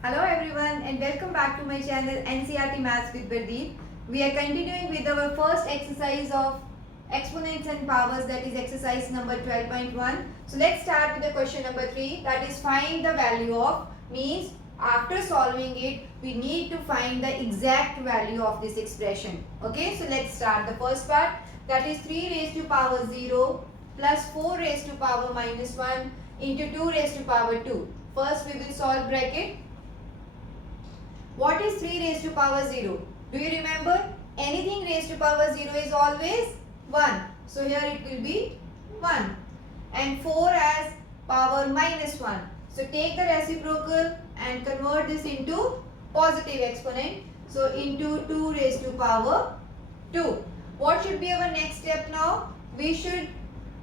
Hello everyone and welcome back to my channel NCRT Maths with Pradeep. We are continuing with our first exercise of exponents and powers, that is exercise number 12.1. So let's start with the question number 3, that is find the value of, means after solving it we need to find the exact value of this expression. Okay, so let's start the first part, that is 3 raised to power 0 plus 4 raised to power minus 1 into 2 raised to power 2. First we will solve bracket. What is 3 raised to power 0? Do you remember? Anything raised to power 0 is always 1. So here it will be 1. And 4 as power minus 1. So take the reciprocal and convert this into positive exponent. So into 2 raised to power 2. What should be our next step now? We should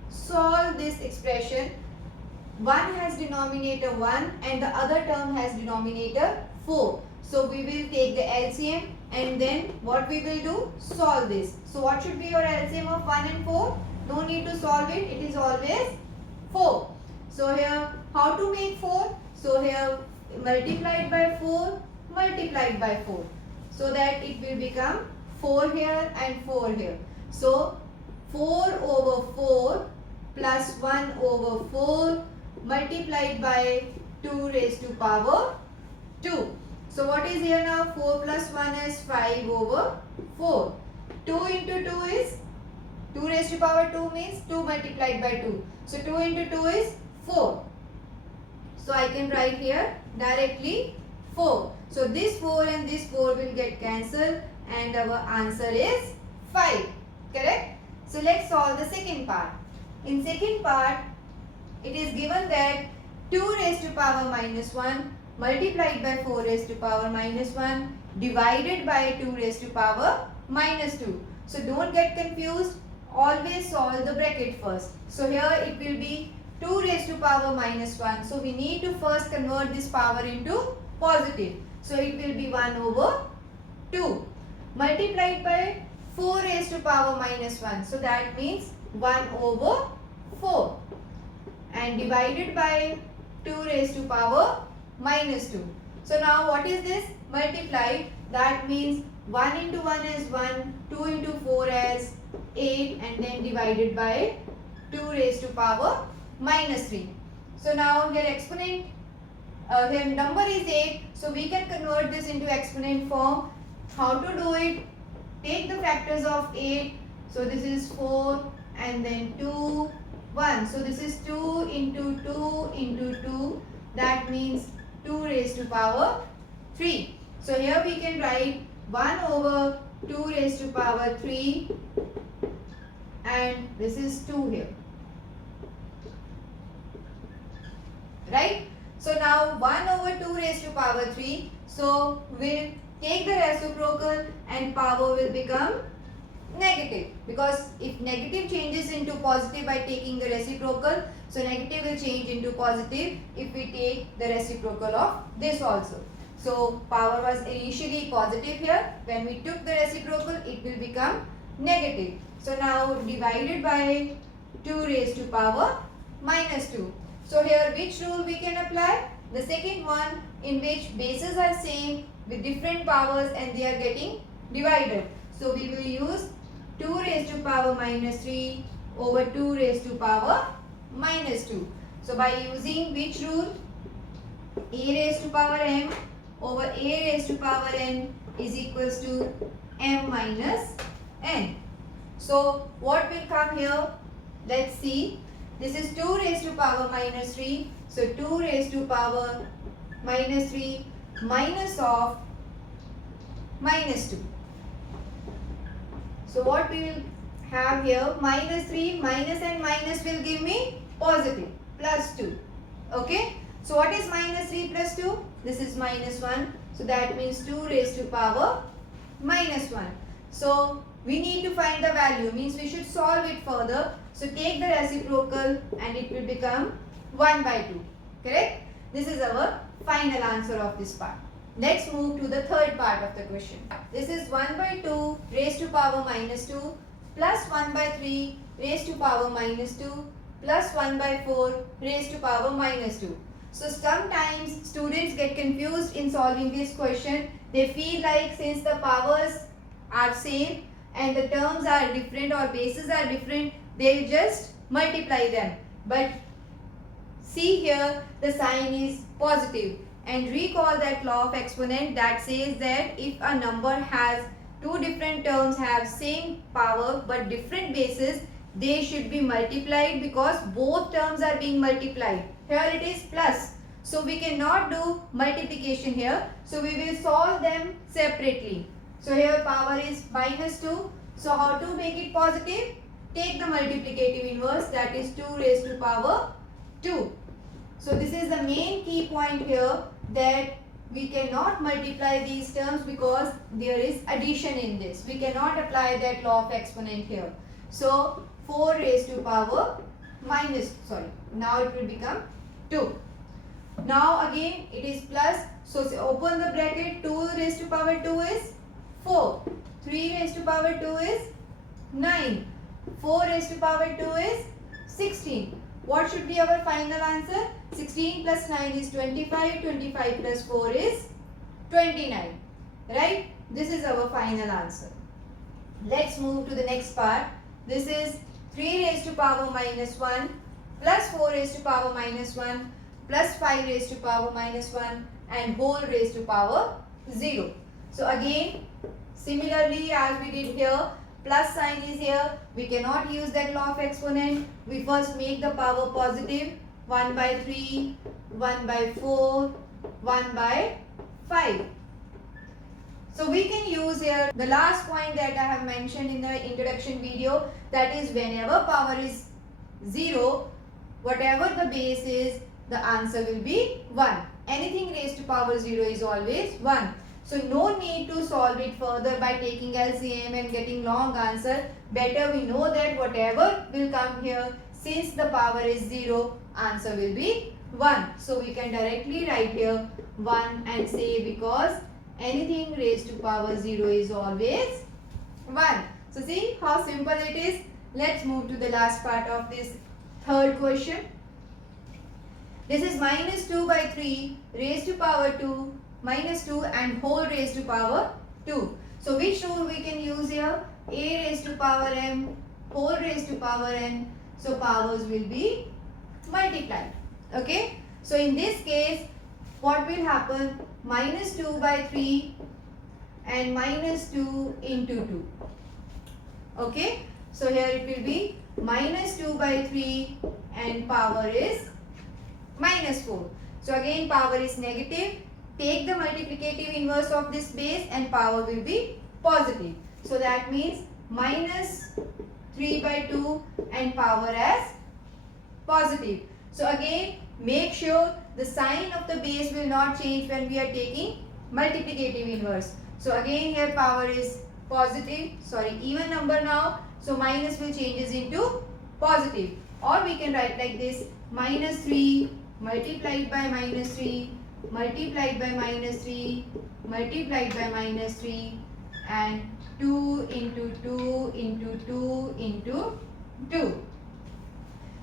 solve this expression. One has denominator 1 and the other term has denominator 4. So we will take the LCM and then what we will do? Solve this. So what should be your LCM of 1 and 4? No need to solve it. It is always 4. So here how to make 4? So here multiplied by 4 multiplied by 4. So that it will become 4 here and 4 here. So 4 over 4 plus 1 over 4 multiplied by 2 raised to power 2. So what is here now? 4 plus 1 is 5 over 4. 2 into 2 is 2 raised to power 2 means 2 multiplied by 2. So 2 into 2 is 4. So I can write here directly 4. So this 4 and this 4 will get cancelled and our answer is 5. Correct? So let's solve the second part. In second part, it is given that 2 raised to power minus 1 multiplied by 4 raised to power minus 1 divided by 2 raised to power minus 2. So don't get confused. Always solve the bracket first. So here it will be 2 raised to power minus 1. So we need to first convert this power into positive. So it will be 1 over 2 multiplied by 4 raised to power minus 1. So that means 1 over 4 and divided by 2 raised to power minus 2. So now what is this? Multiplied. That means 1 into 1 is 1, 2 into 4 as 8 and then divided by 2 raised to power minus 3. So now here exponent, here number is 8. So we can convert this into exponent form. How to do it? Take the factors of 8. So this is 4 and then 2, 1. So this is 2 into 2 into 2. That means 2 raised to power 3. So here we can write 1 over 2 raised to power 3 and this is 2 here. Right? So now 1 over 2 raised to power 3. So we'll take the reciprocal and power will become negative, because if negative changes into positive by taking the reciprocal, so negative will change into positive if we take the reciprocal of this also. So power was initially positive here. When we took the reciprocal, it will become negative. So now divided by 2 raised to power minus 2. So here which rule we can apply? The second one, in which bases are same with different powers and they are getting divided. So we will use 2 raised to power minus 3 over 2 raised to power minus 2. So by using which rule? A raised to power m over a raised to power n is equals to m minus n. So what will come here? Let's see. This is 2 raised to power minus 3. So 2 raised to power minus 3 minus of minus 2. So what we will have here, minus 3 minus and minus will give me positive plus 2. Okay. So what is minus 3 plus 2? This is minus 1. So that means 2 raised to power minus 1. So we need to find the value, means we should solve it further. So take the reciprocal and it will become 1 by 2. Correct? This is our final answer of this part. Let's move to the third part of the question. This is 1 by 2 raised to power minus 2 plus 1 by 3 raised to power minus 2 plus 1 by 4 raised to power minus 2. So sometimes students get confused in solving this question. They feel like since the powers are same and the terms are different or bases are different, they just multiply them. But see here, the sign is positive. And recall that law of exponent that says that if a number has two different terms have same power but different bases, they should be multiplied because both terms are being multiplied. Here it is plus. So we cannot do multiplication here. So we will solve them separately. So here power is minus 2. So how to make it positive? Take the multiplicative inverse, that is 2 raised to power 2. So this is the main key point here, that we cannot multiply these terms because there is addition in this. We cannot apply that law of exponent here. So 4 raised to power now it will become 2. Now again it is plus. So open the bracket, 2 raised to power 2 is 4. 3 raised to power 2 is 9. 4 raised to power 2 is 16. What should be our final answer? 16 plus 9 is 25. 25 plus 4 is 29. Right? This is our final answer. Let's move to the next part. This is 3 raised to power minus 1 plus 4 raised to power minus 1 plus 5 raised to power minus 1 and whole raised to power 0. So again, similarly as we did here, plus sign is here. We cannot use that law of exponent. We first make the power positive. 1 by 3, 1 by 4, 1 by 5. So we can use here the last point that I have mentioned in the introduction video, that is whenever power is 0, whatever the base is, the answer will be 1. Anything raised to power 0 is always 1. So no need to solve it further by taking LCM and getting long answer. Better we know that whatever will come here, since the power is 0, answer will be 1. So we can directly write here 1 and say because anything raised to power 0 is always 1. So see how simple it is. Let's move to the last part of this third question. This is minus 2 by 3 raised to power 2 minus 2 and whole raised to power 2. So which rule we can use here? A raised to power m, whole raised to power n. So powers will be multiplied. Okay. So in this case, what will happen? Minus 2 by 3 and minus 2 into 2. Okay. So here it will be minus 2 by 3 and power is minus 4. So again power is negative. Take the multiplicative inverse of this base and power will be positive. So that means minus 3 by 2 and power as positive. So again make sure the sign of the base will not change when we are taking multiplicative inverse. So again here power is positive, even number now. So minus will changes into positive. Or we can write like this, minus 3 multiplied by minus 3 multiplied by minus 3 multiplied by minus 3 and 2 into 2 into 2 into 2.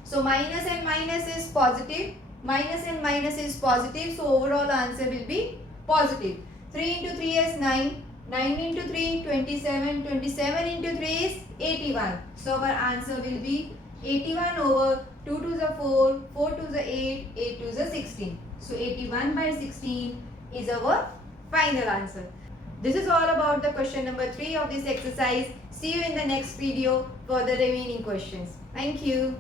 So minus and minus is positive. Minus and minus is positive. So overall answer will be positive. 3 into 3 is 9. 9 into 3, 27. 27 into 3 is 81. So our answer will be 81 over 2 to the 4, 4 to the 8, 8 to the 16. So 81 by 16 is our final answer. This is all about the question number 3 of this exercise. See you in the next video for the remaining questions. Thank you.